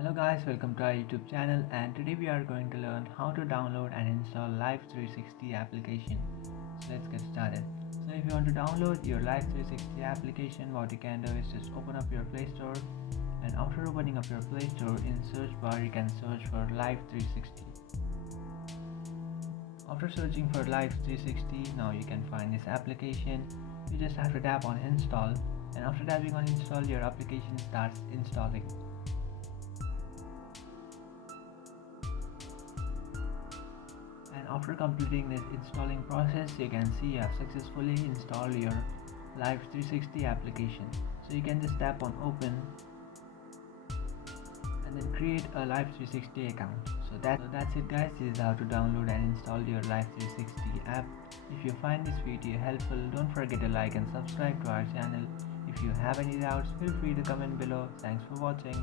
Hello guys, welcome to our YouTube channel, and today we are going to learn how to download and install Life360 application. So let's get started. So if you want to download your Life360 application, what you can do is just open up your Play Store, and after opening up your Play Store, in search bar you can search for Life360. After searching for Life360, now you can find this application. You just have to tap on install, and after tapping on install, your application starts installing. And after completing this installing process, you can see you have successfully installed your Life360 application. So you can just tap on open and then create a Life360 account. So that's it guys. This is how to download and install your Life360 app. If you find this video helpful, don't forget to like and subscribe to our channel. If you have any doubts, feel free to comment below. Thanks for watching.